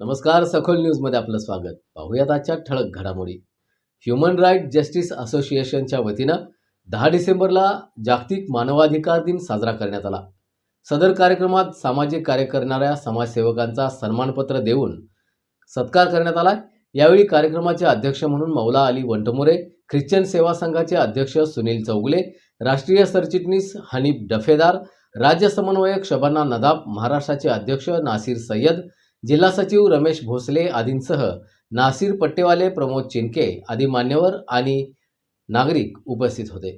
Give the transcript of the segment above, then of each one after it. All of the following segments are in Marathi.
नमस्कार सखोल न्यूजमध्ये आपलं स्वागत. पाहूयात आजच्या ठळक घडामोडी. ह्युमन राईट जस्टिस असोसिएशनच्या वतीनं दहा डिसेंबरला जागतिक मानवाधिकार दिन साजरा करण्यात आला. सदर कार्यक्रमात सामाजिक कार्य करणाऱ्या समाजसेवकांचा सन्मानपत्र देऊन सत्कार करण्यात आला यावेळी कार्यक्रमाचे अध्यक्ष म्हणून मौला अली वंटमोरे ख्रिश्चन सेवा संघाचे अध्यक्ष सुनील चौगुले राष्ट्रीय सरचिटणीस हनीफ डफेदार राज्य समन्वयक शबाना नदाब महाराष्ट्राचे अध्यक्ष नासिर सय्यद जिल्हा सचिव रमेश भोसले आदींसह नासिर पट्टेवाले प्रमोद चिनके आदी मान्यवर आणि नागरिक उपस्थित होते.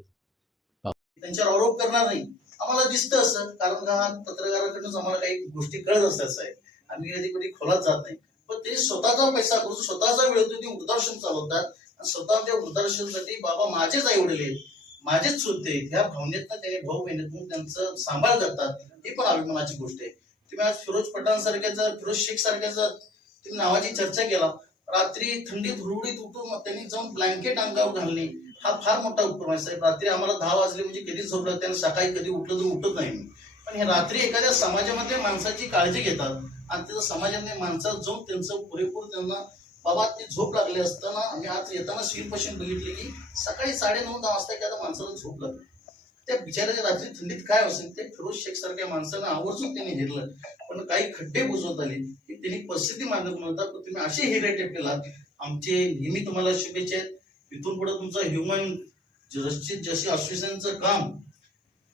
त्यांच्यावर आरोप करणार नाही. आम्हाला दिसतं असं कारण का पत्रकाराकडूनच आम्हाला काही गोष्टी कळत असतात साहेब. आम्ही कधी कधी खोलात जात नाही. पण ते स्वतःचा पैसा करून स्वतःचा वेळ ते वृद्धाश्रम चालवतात. आणि स्वतः त्या वृद्धाश्रमसाठी बाबा माझेच आई वडील आहेत माझेच चुलते ह्या भावनेतनं त्याने भाऊ बहिणीतून त्यांचं सांभाळ करतात ही पण अभिमानाची गोष्ट आहे. तुम्ही आज फिरोज पठाण जर फिरोज शेख सारख्याचा तुम्ही नावाची चर्चा केला. रात्री थंडीत हुरहुडीत उठून त्यांनी जाऊन ब्लँकेट अंगावर घालणे हा फार मोठा उपक्रम आहे. साहेब रात्री आम्हाला दहा वाजले म्हणजे कधी झोपलं त्यांना सकाळी कधी उठलं तर उठत नाही. पण हे रात्री एखाद्या समाजामध्ये माणसाची काळजी घेतात आणि त्याचा समाजातल्या माणसात जाऊन त्यांचं पुरेपूर त्यांना बाबा ते झोप लागले असताना आम्ही आज येताना सिव्हिल पेशंट बघितले की सकाळी साडे नऊ दहा वाजता एखाद्या माणसाला झोप लागली त्या बिचाऱ्याच्या रात्री थंडीत काय असेल ते फिरोज शेख सारख्या माणसानं आवर्जून त्यांनी घेतलं. पण काही खड्डे बुजवत आले. की त्यांनी परिस्थिती मागत म्हणतात पण तुम्ही असे हिरे टेपलेलात आमचे नेहमी तुम्हाला शुभेच्छा आहेत. इथून पुढे तुमचं ह्युमन जस्टिस जशी असोसिएशनचं काम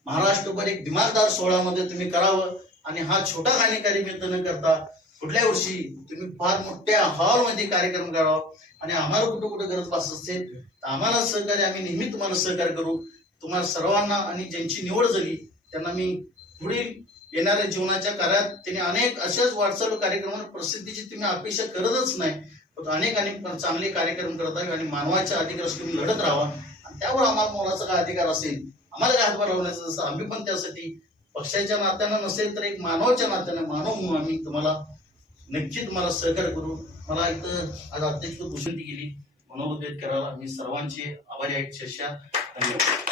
महाराष्ट्रभर एक दिमागदार सोहळ्यामध्ये तुम्ही करावं. आणि हा छोटा कार्यकारी न करता पुढल्या वर्षी तुम्ही फार मोठ्या हॉलमध्ये कार्यक्रम करावा. आणि आम्हाला कुठं कुठं गरज भासत असते तर आम्हाला सहकार्य आम्ही नेहमी तुम्हाला सहकार्य करू. तुम्हाला सर्वांना आणि ज्यांची निवड झाली त्यांना मी पुढील येणाऱ्या जीवनाच्या कार्यात त्यांनी अनेक अशाच वाटचाल कार्यक्रमांना प्रसिद्धीची तुम्ही अपेक्षा करतच नाही. पण अनेक अनेक चांगले कार्यक्रम करत आहे आणि मानवाच्या अधिकारासाठी तुम्ही लढत राहा आणि त्यावर आम्हाला मोलाचा काय अधिकार असेल? आम्हाला काय हातभार लावण्याचा? जसं आम्ही पण त्यासाठी पक्षाच्या नात्यानं नसेल तर एक मानवाच्या नात्यानं मानव म्हणून आम्ही तुम्हाला नक्की तुम्हाला सहकार्य करू. मला एक आज अध्यक्ष भूषण केली मनोबोधित करायला. मी सर्वांचे आभारी आहेत शिष्या धन्यवाद.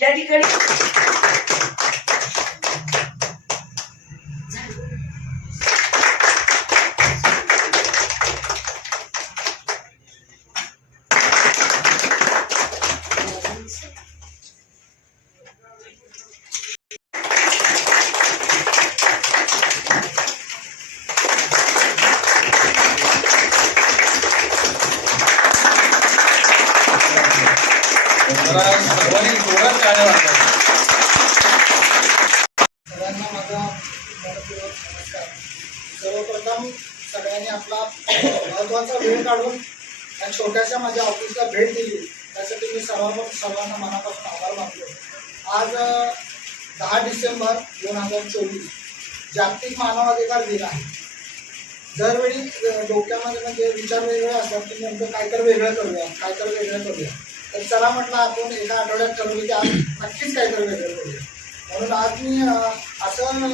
या ठिकाणी छोट्याशा माझ्या ऑफिसला भेट दिली. त्यासाठी मी सर्वांना सर्वांना मनापासून आभार मानतो. आज दहा डिसेंबर दोन हजार चोवीस जागतिक मानवाधिकार दिन आहे. दरवेळी डोक्यामध्ये म्हणजे विचार वेगळे असतात की नेमकं काय तर वेगळं करूया काय तर वेगळं करूया. तर चला म्हटलं आपण एका आठवड्यात ठरवलं की आज नक्कीच काय तर वेगळं करूया. म्हणून आज मी असं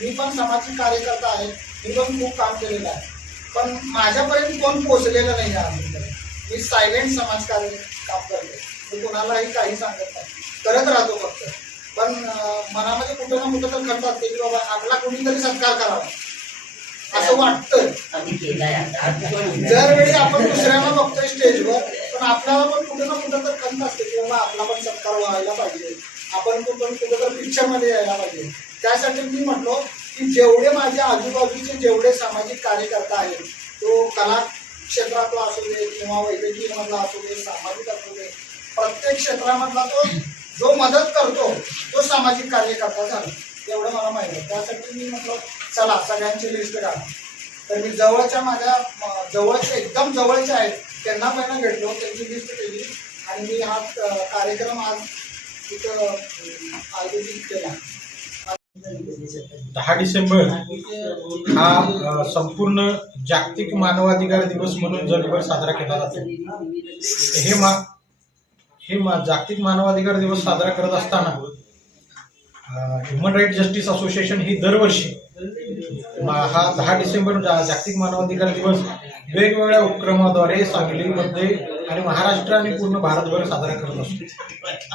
मी पण सामाजिक कार्यकर्ता आहे. मी पण खूप काम केलेलं आहे. पण माझ्यापर्यंत कोण पोचलेलं नाही आहे अजूनपर्यंत मी सायलेंट समाजकार्य काम करते. मी कोणालाही काही सांगत नाही. करत राहतो फक्त. पण मनामध्ये कुठं ना कुठं तर खंत असते की बाबा आपला कोणीतरी सत्कार करावा. असं वाटतं आता. दरवेळी आपण दुसऱ्यांना बघतोय स्टेजवर पण आपल्याला पण कुठं ना कुठं तर खंत असते की बाबा आपला पण सत्कार व्हायला पाहिजे. आपण कुठं कुठं तर पिक्चरमध्ये यायला पाहिजे. त्यासाठी मी म्हटलो की जेवढे माझ्या आजूबाजूचे जेवढे सामाजिक कार्यकर्ता आहेत तो कला क्षेत्रातला असू दे किंवा वैद्यकीयमधला असू दे सामाजिक असू दे प्रत्येक क्षेत्रामधला तो जो मदत करतो तो सामाजिक कार्यकर्ता झाला. एवढं मला माहिती आहे. त्यासाठी मी म्हटलं चला सगळ्यांची लिस्ट काढा. तर मी जवळच्या माझ्या जवळच्या एकदम जवळच्या आहेत त्यांना पहिला भेटलो त्यांची लिस्ट केली. आणि मी हा कार्यक्रम आज तिथं आयोजित केला. दहा डिसेंबर हा संपूर्ण जागतिक मानवाधिकार दिवस म्हणून जगभर साजरा केला जातो. हे मा हे मा जागतिक मानवाधिकार दिवस साजरा करत असताना ह्युमन राईट जस्टिस असोसिएशन ही दरवर्षी हा दहा डिसेंबर जागतिक मानवाधिकार दिवस वेगवेगळ्या उपक्रमाद्वारे सांगलीमध्ये आणि महाराष्ट्र आणि पूर्ण भारतभर साजरा करत असतो.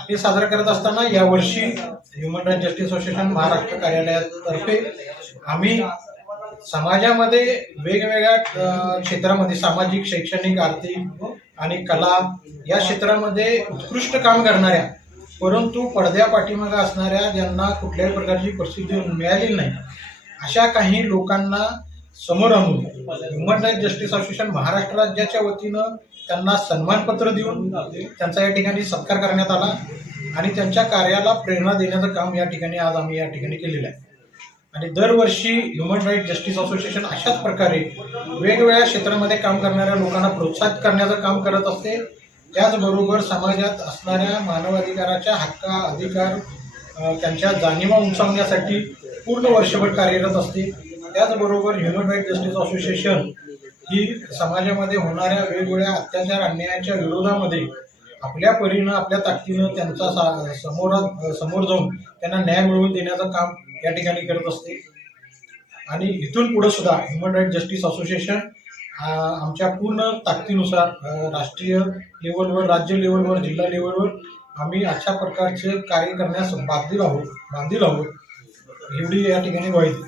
हे साजरा करत असताना यावर्षी human right justice association Maharashtra कार्यालयातर्फे आम्ही समाजामध्ये वेगवेगळ्या क्षेत्रामध्ये सामाजिक शैक्षणिक आर्थिक आणि कला या क्षेत्रामध्ये उत्कृष्ट काम करणाऱ्या परंतु पडद्या पाठीमागे असणाऱ्या ज्यांना कुठल्याही प्रकारची प्रसिद्धी मिळालेली नाही अशा काही लोकांना समोर आणून human right justice association Maharashtra राज्याच्या वतीनं त्यांना सन्मानपत्र देऊन त्यांचा या ठिकाणी सत्कार करण्यात आला आणि त्यांच्या कार्याला प्रेरणा देण्याचं काम या ठिकाणी आज आम्ही या ठिकाणी केलेलं आहे. आणि दरवर्षी ह्युमन राईट जस्टिस असोसिएशन अशाच प्रकारे वेगवेगळ्या क्षेत्रामध्ये काम करणाऱ्या लोकांना प्रोत्साहित करण्याचं काम करत असते. त्याचबरोबर समाजात असणाऱ्या मानवाधिकाराच्या हक्का अधिकार त्यांच्या जाणीवा उंचावण्यासाठी पूर्ण वर्षभर कार्यरत असते. त्याचबरोबर ह्युमन राईट जस्टिस असोसिएशन ही समाजामध्ये होणाऱ्या वेगवेगळ्या अत्याचार अन्यायाच्या विरोधामध्ये आपल्या परीनं आपल्या ताकदीनं त्यांचा सा समोर समोर जाऊन त्यांना न्याय मिळवून देण्याचं काम या ठिकाणी करत असते. आणि इथून पुढे सुद्धा ह्युमन राईट जस्टिस असोसिएशन आमच्या पूर्ण ताकदीनुसार राष्ट्रीय लेवलवर राज्य लेवलवर जिल्हा लेवलवर आम्ही अशा प्रकारचे कार्य करण्यास बांधील आहोत बांधील आहोत. एवढी या ठिकाणी माहिती